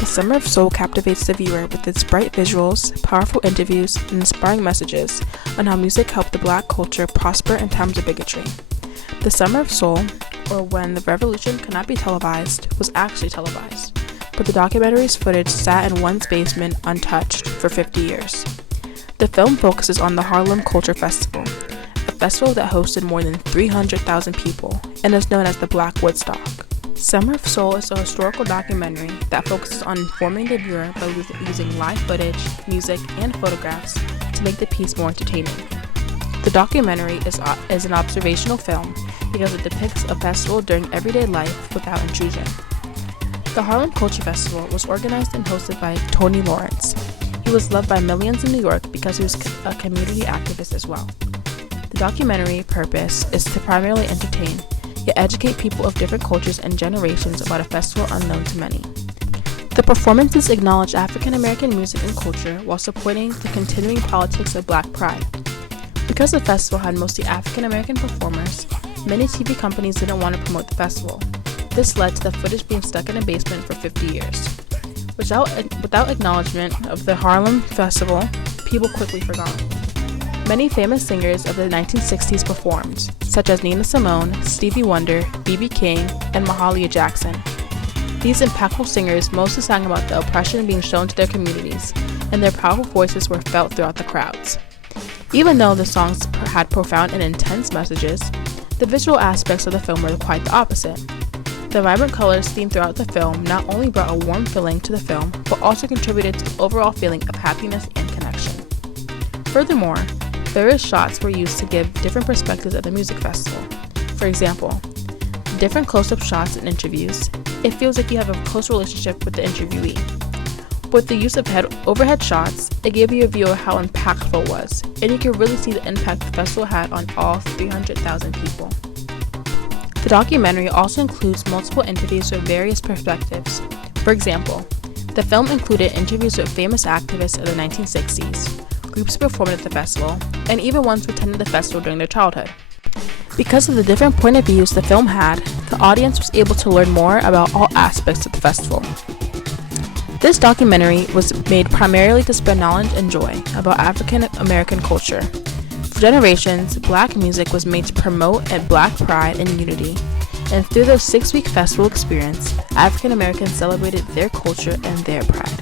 The Summer of Soul captivates the viewer with its bright visuals, powerful interviews, and inspiring messages on how music helped the Black culture prosper in times of bigotry. The Summer of Soul, or When the Revolution Could Not Be Televised, was actually televised, but the documentary's footage sat in one's basement untouched for 50 years. The film focuses on the Harlem Culture Festival, a festival that hosted more than 300,000 people and is known as the Black Woodstock. Summer of Soul is a historical documentary that focuses on informing the viewer by using live footage, music, and photographs to make the piece more entertaining. The documentary is an observational film because it depicts a festival during everyday life without intrusion. The Harlem Culture Festival was organized and hosted by Tony Lawrence. He was loved by millions in New York because he was a community activist as well. The documentary purpose is to primarily entertain, yet educate people of different cultures and generations about a festival unknown to many. The performances acknowledge African American music and culture while supporting the continuing politics of Black pride. Because the festival had mostly African American performers, many TV companies didn't want to promote the festival. This led to the footage being stuck in a basement for 50 years. Without acknowledgement of the Harlem Festival, people quickly forgot. Many famous singers of the 1960s performed, such as Nina Simone, Stevie Wonder, B.B. King, and Mahalia Jackson. These impactful singers mostly sang about the oppression being shown to their communities, and their powerful voices were felt throughout the crowds. Even though the songs had profound and intense messages, the visual aspects of the film were quite the opposite. The vibrant colors seen throughout the film not only brought a warm feeling to the film, but also contributed to the overall feeling of happiness and connection. Furthermore, various shots were used to give different perspectives of the music festival. For example, different close-up shots in interviews, it feels like you have a close relationship with the interviewee. With the use of overhead shots, it gave you a view of how impactful it was, and you could really see the impact the festival had on all 300,000 people. The documentary also includes multiple interviews with various perspectives. For example, the film included interviews with famous activists of the 1960s, groups who performed at the festival, and even ones who attended the festival during their childhood. Because of the different point of views the film had, the audience was able to learn more about all aspects of the festival. This documentary was made primarily to spread knowledge and joy about African American culture. For generations, Black music was made to promote Black pride and unity, and through the 6-week festival experience, African Americans celebrated their culture and their pride.